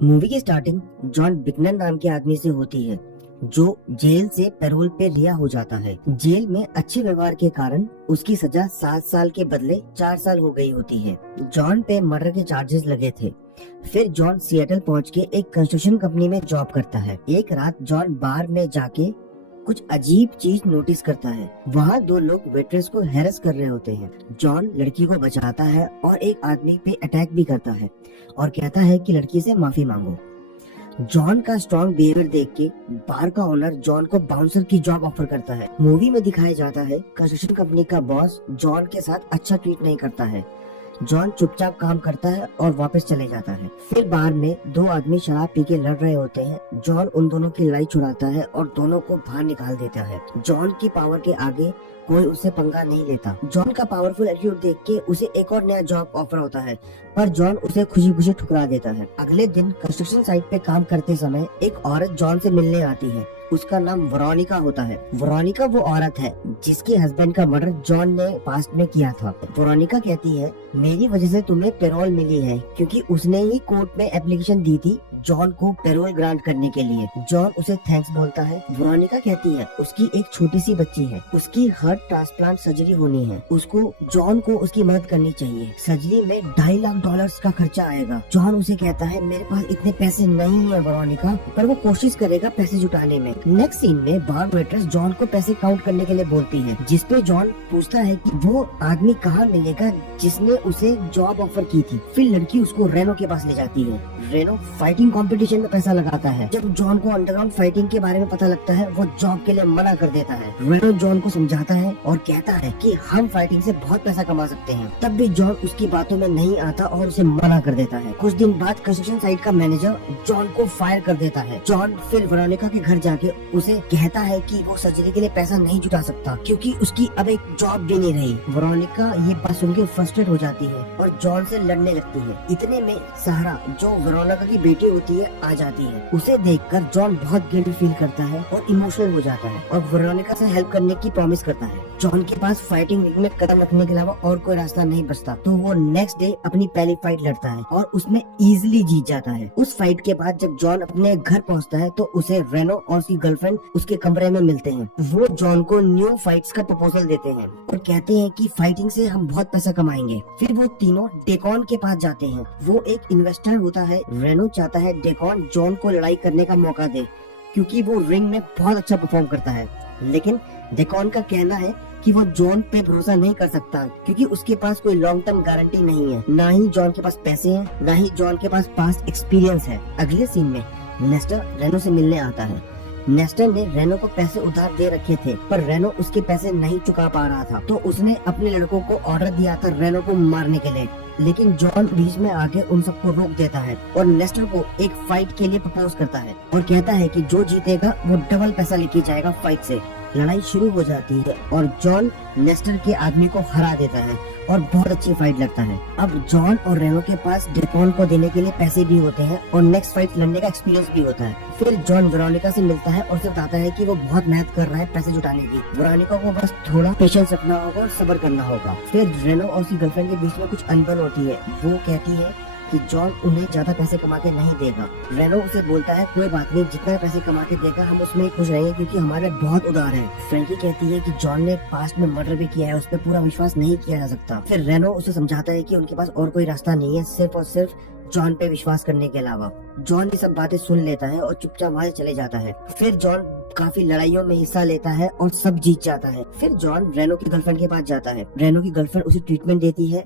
Movie की starting John बिकनर नाम के आदमी से होती है जो जेल से पैरोल पे रिहा हो जाता है। जेल में अच्छे व्यवहार के कारण उसकी सजा 7 साल के बदले 4 साल हो गई होती है। जॉन पे मर्डर के चार्जेस लगे थे। फिर जॉन सिएटल पहुंच के एक कंस्ट्रक्शन कंपनी में जॉब करता है। एक रात जॉन बार में जाके कुछ अजीब चीज नोटिस करता है। वहाँ 2 लोग वेट्रेस को हैरेस कर रहे होते हैं। जॉन लड़की को बचाता है और एक आदमी पे अटैक भी करता है और कहता है कि लड़की से माफी मांगो। जॉन का स्ट्रॉन्ग बिहेवियर देख के बार का ओनर जॉन को बाउंसर की जॉब ऑफर करता है। मूवी में दिखाया जाता है कंस्ट्रक्शन कंपनी का बॉस जॉन के साथ अच्छा ट्रीट नहीं करता है। जॉन चुपचाप काम करता है और वापस चले जाता है। फिर बार में 2 आदमी शराब पी के लड़ रहे होते हैं। जॉन उन दोनों की लड़ाई छुड़ाता है और दोनों को बाहर निकाल देता है। जॉन की पावर के आगे कोई उससे पंगा नहीं लेता। जॉन का पावरफुल एटीट्यूड देख के उसे एक और नया जॉब ऑफर होता है, पर जॉन उसे खुशी खुशी ठुकरा देता है। अगले दिन कंस्ट्रक्शन साइट पे काम करते समय एक औरत जॉन से मिलने आती है। उसका नाम वेरोनिका होता है। वेरोनिका वो औरत है जिसके हस्बैंड का मर्डर जॉन ने पास्ट में किया था। वेरोनिका कहती है, मेरी वजह से तुम्हें पैरोल मिली है, क्योंकि उसने ही कोर्ट में एप्लीकेशन दी थी जॉन को पैरोल ग्रांट करने के लिए। जॉन उसे थैंक्स बोलता है। वेरोनिका कहती है उसकी एक छोटी सी बच्ची है, उसकी हार्ट ट्रांसप्लांट सर्जरी होनी है, उसको जॉन को उसकी मदद करनी चाहिए। सर्जरी में $2.5 लाख का खर्चा आएगा। जॉन उसे कहता है, मेरे पास इतने पैसे नहीं है वेरोनिका, पर वो कोशिश करेगा पैसे जुटाने में। नेक्स्ट सीन में बार वेट्रेस जॉन को पैसे काउंट करने के लिए बोलती है, जिसपे जॉन पूछता है कि वो आदमी कहाँ मिलेगा जिसने उसे जॉब ऑफर की थी। फिर लड़की उसको रेनो के पास ले जाती है। रेनो फाइटिंग कंपटीशन में पैसा लगाता है। जब जॉन को अंडरग्राउंड फाइटिंग के बारे में पता लगता है, वो जॉब के लिए मना कर देता है। रेनो जॉन को समझाता है और कहता है कि हम फाइटिंग से बहुत पैसा कमा सकते हैं। तब भी जॉन उसकी बातों में नहीं आता और उसे मना कर देता है। कुछ दिन बाद कंस्ट्रक्शन साइट का मैनेजर जॉन को फायर कर देता है। जॉन फिर वेरोनिका के घर जाके उसे कहता है कि वो सर्जरी के लिए पैसा नहीं जुटा सकता, क्योंकि उसकी अब एक जॉब भी नहीं रही। वेरोनिका ये बात सुन के फ्रस्ट्रेट हो जाती है और जॉन से लड़ने लगती है। इतने में सहारा, जो वेरोनिका की बेटी होती है, आ जाती है। उसे देखकर जॉन बहुत गिल्ट फील करता है और इमोशनल हो जाता है और वेरोनिका से हेल्प करने की प्रॉमिस करता है। जॉन के पास फाइटिंग लीग में कदम रखने के अलावा और कोई रास्ता नहीं बचता, तो वो नेक्स्ट डे अपनी पहली फाइट लड़ता है और उसमें इजीली जीत जाता है। उस फाइट के बाद जब जॉन अपने घर पहुंचता है तो उसे रेनो और उसकी गर्लफ्रेंड उसके कमरे में मिलते हैं। वो जॉन को न्यू फाइट्स का प्रपोजल देते हैं और कहते हैं कि फाइटिंग से हम बहुत पैसा कमाएंगे। फिर वो तीनों डेकॉन के पास जाते हैं। वो एक इन्वेस्टर होता है। रेनो चाहता है डेकॉन जॉन को लड़ाई करने का मौका दे, क्योंकि वो रिंग में बहुत अच्छा परफॉर्म करता है। लेकिन डेकॉन का कहना है कि वो जॉन पे भरोसा नहीं कर सकता, क्योंकि उसके पास कोई लॉन्ग टर्म गारंटी नहीं है। ना ही जॉन के पास पैसे हैं, ना ही जॉन के पास पास्ट एक्सपीरियंस है। अगले सीन में नेस्टर रेनो से मिलने आता है। नेस्टर ने रेनो को पैसे उधार दे रखे थे, पर रेनो उसके पैसे नहीं चुका पा रहा था, तो उसने अपने लड़कों को ऑर्डर दिया था रेनो को मारने के लिए। लेकिन जॉन बीच में आके उन सबको रोक देता है और नेस्टर को एक फाइट के लिए प्रपोज करता है और कहता है कि जो जीतेगा वो डबल पैसा लेके जाएगा फाइट से। लड़ाई शुरू हो जाती है और जॉन नेस्टर के आदमी को हरा देता है और बहुत अच्छी फाइट लगता है। अब जॉन और रेनो के पास डेकॉन को देने के लिए पैसे भी होते हैं और नेक्स्ट फाइट लड़ने का एक्सपीरियंस भी होता है। फिर जॉन वेरोनिका से मिलता है और उसे बताता है कि वो बहुत मेहनत कर रहा है पैसे जुटाने की। वेरोनिका को बस थोड़ा पेशेंस रखना होगा और सब्र करना होगा। फिर रेनो और उसकी गर्लफ्रेंड के बीच में कुछ अनबन होती है। वो कहती है कि जॉन उन्हें ज्यादा पैसे कमा के नहीं देगा। रेनो उसे बोलता है, कोई बात नहीं, जितना पैसे कमा के देगा हम उसमें ही खुश रहेंगे, क्योंकि हमारे बहुत उधार है। फ्रैंकी कहती है कि जॉन ने पास्ट में मर्डर भी किया है, उस पर पूरा विश्वास नहीं किया जा सकता। फिर रेनो उसे समझाता है कि उनके पास और कोई रास्ता नहीं है, सिर्फ और सिर्फ जॉन पे विश्वास करने के अलावा। जॉन ये सब बातें सुन लेता है और चुपचाप वहाँ से चले जाता है। फिर जॉन काफी लड़ाइयों में हिस्सा लेता है और सब जीत जाता है। फिर जॉन रेनो की गर्लफ्रेंड के पास जाता है। रेनो की गर्लफ्रेंड उसे ट्रीटमेंट देती है।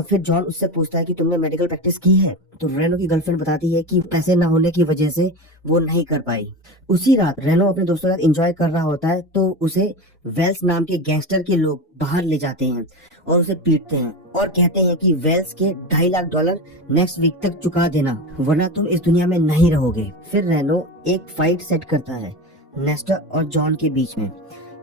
फिर जॉन उससे पूछता है कि तुमने मेडिकल प्रैक्टिस की है, तो रेनो की गर्लफ्रेंड बताती है कि पैसे ना होने की वजह से वो नहीं कर पाई। उसी रात रेनो अपने दोस्तों के साथ एंजॉय कर रहा होता है, तो उसे वेल्स नाम के गैंगस्टर के लोग बाहर ले जाते हैं और उसे पीटते हैं और कहते हैं कि वेल्स के $2.5 लाख नेक्स्ट वीक तक चुका देना, वरना तुम इस दुनिया में नहीं रहोगे। फिर रेनो एक फाइट सेट करता है नेस्टर और जॉन के बीच में।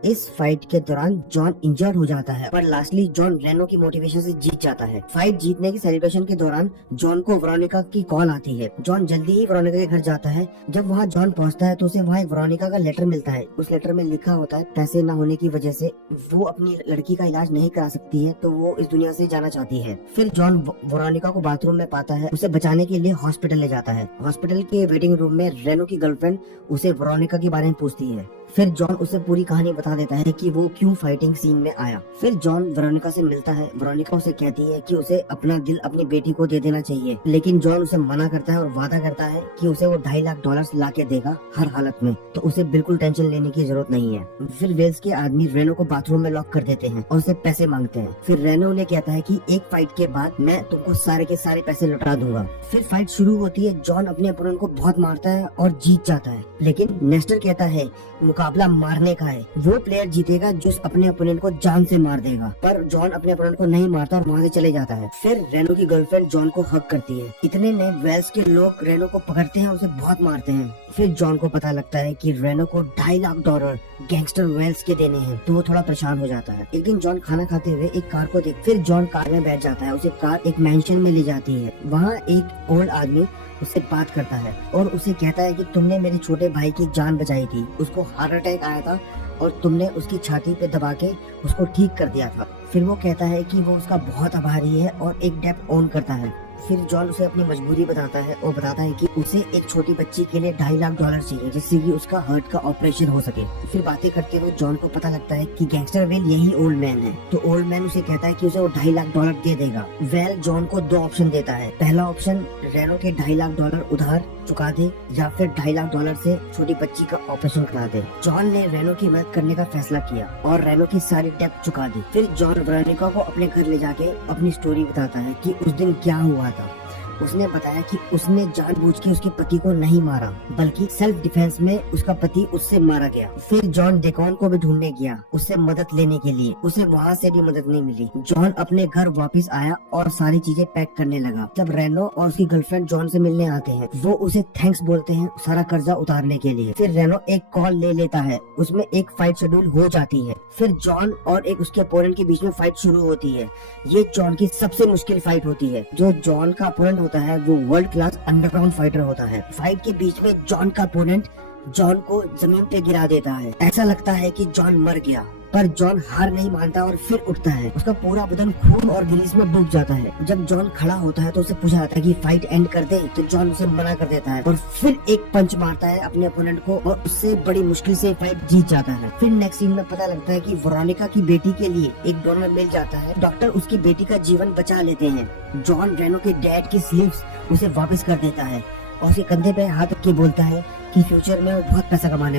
इस फाइट के दौरान जॉन इंजर्ड हो जाता है, पर लास्टली जॉन रेनो की मोटिवेशन से जीत जाता है। फाइट जीतने की सेलिब्रेशन के दौरान जॉन को वेरोनिका की कॉल आती है। जॉन जल्दी ही वेरोनिका के घर जाता है। जब वहाँ जॉन पहुँचता है तो उसे वहाँ एक वेरोनिका का लेटर मिलता है। उस लेटर में लिखा होता है पैसे न होने की वजह से वो अपनी लड़की का इलाज नहीं करा सकती है, तो वो इस दुनिया से जाना चाहती है। फिर जॉन वेरोनिका को बाथरूम में पाता है, उसे बचाने के लिए हॉस्पिटल ले जाता है। हॉस्पिटल के वेटिंग रूम में रेनो की गर्लफ्रेंड उसे वेरोनिका के बारे में पूछती है। फिर जॉन उसे पूरी कहानी बता देता है कि वो क्यों फाइटिंग सीन में आया। फिर जॉन वेरोनिका से मिलता है। वेरोनिका उसे कहती है कि उसे अपना दिल अपनी बेटी को दे देना चाहिए, लेकिन जॉन उसे मना करता है और वादा करता है कि उसे वो $2.5 लाख ला के देगा हर हालत में, तो उसे बिल्कुल टेंशन लेने की जरूरत नहीं है। फिर वेल्स के आदमी रेनो को बाथरूम में लॉक कर देते हैं और उसे पैसे मांगते हैं। फिर रेनो उन्हें कहता है कि एक फाइट के बाद मैं तुमको सारे के सारे पैसे लौटा दूंगा। फिर फाइट शुरू होती है। जॉन अपने अपोनेंट को बहुत मारता है और जीत जाता है, लेकिन नेस्टर कहता है मुकाबला मारने का है, वो प्लेयर जीतेगा जो अपने अपोनेंट को जान से मार देगा। पर जॉन अपने अपोनेंट को नहीं मारता और वहाँ से चले जाता है। फिर रेनो की गर्लफ्रेंड जॉन को हक करती है। इतने में वेल्स के लोग रेनो को पकड़ते हैं, उसे बहुत मारते हैं। फिर जॉन को पता लगता है कि रेनो को $2.5 लाख गैंगस्टर वेल्स के देने हैं, तो वो थोड़ा परेशान हो जाता है। एक दिन जॉन खाना खाते हुए एक कार को देख, फिर जॉन कार में बैठ जाता है। उसे कार एक मैंशन में ले जाती है। वहाँ एक ओल्ड आदमी उससे बात करता है और उसे कहता है कि तुमने मेरे छोटे भाई की जान बचाई थी, उसको हार्ट अटैक आया था और तुमने उसकी छाती पे दबा के उसको ठीक कर दिया था। फिर वो कहता है कि वो उसका बहुत आभारी है और एक डेप्ट ओन करता है। फिर जॉन उसे अपनी मजबूरी बताता है और बताता है कि उसे एक छोटी बच्ची के लिए $2.5 लाख चाहिए, जिससे कि उसका हार्ट का ऑपरेशन हो सके। फिर बातें करते हुए जॉन को पता लगता है कि गैंगस्टर वेल यही ओल्ड मैन है, तो ओल्ड मैन उसे कहता है कि उसे वो $2.5 लाख दे देगा। वेल जॉन को 2 ऑप्शन देता है। पहला ऑप्शन रेनो के $2.5 लाख उधार चुका दे या फिर $2.5 लाख से छोटी बच्ची का ऑपरेशन करा दे। जॉन ने रेनो की मदद करने का फैसला किया और रेनो की सारी डेब्ट चुका दी। फिर जॉन वेरोनिका को अपने घर ले जाके अपनी स्टोरी बताता है कि उस दिन क्या हुआ था। उसने बताया कि उसने जानबूझ के उसके पति को नहीं मारा, बल्कि सेल्फ डिफेंस में उसका पति उससे मारा गया। फिर जॉन डेकॉन को भी ढूंढने गया उससे मदद लेने के लिए, उसे वहाँ से भी मदद नहीं मिली। जॉन अपने घर वापस आया और सारी चीजें पैक करने लगा। जब रेनो और उसकी गर्लफ्रेंड जॉन से मिलने आते हैं, वो उसे थैंक्स बोलते हैं सारा कर्जा उतारने के लिए। फिर रेनो एक कॉल ले लेता है, उसमें एक फाइट शेड्यूल हो जाती है। फिर जॉन और एक उसके अपोनेंट के बीच में फाइट शुरू होती है। ये जॉन की सबसे मुश्किल फाइट होती है। जो जॉन का अपोनेंट होता है वो वर्ल्ड क्लास अंडरग्राउंड फाइटर होता है। फाइट के बीच में जॉन का अपोनेंट जॉन को जमीन पे गिरा देता है। ऐसा लगता है कि जॉन मर गया, पर जॉन हार नहीं मानता और फिर उठता है। उसका पूरा बदन खून और ग्रीस में डूब जाता है। जब जॉन खड़ा होता है तो उसे पूछा जाता है कि फाइट एंड कर दे, तो जॉन उसे मना कर देता है और फिर एक पंच मारता है अपने अपोनेंट को और उससे बड़ी मुश्किल से फाइट जीत जाता है। फिर नेक्स्ट सीन में पता लगता है कि वेरोनिका की बेटी के लिए एक डोनर मिल जाता है। डॉक्टर उसकी बेटी का जीवन बचा लेते हैं। जॉन रेनो के डैड की स्लीव्स उसे वापस कर देता है और उसके कंधे पे हाथ रख के बोलता है कि फ्यूचर में वो बहुत पैसा कमाने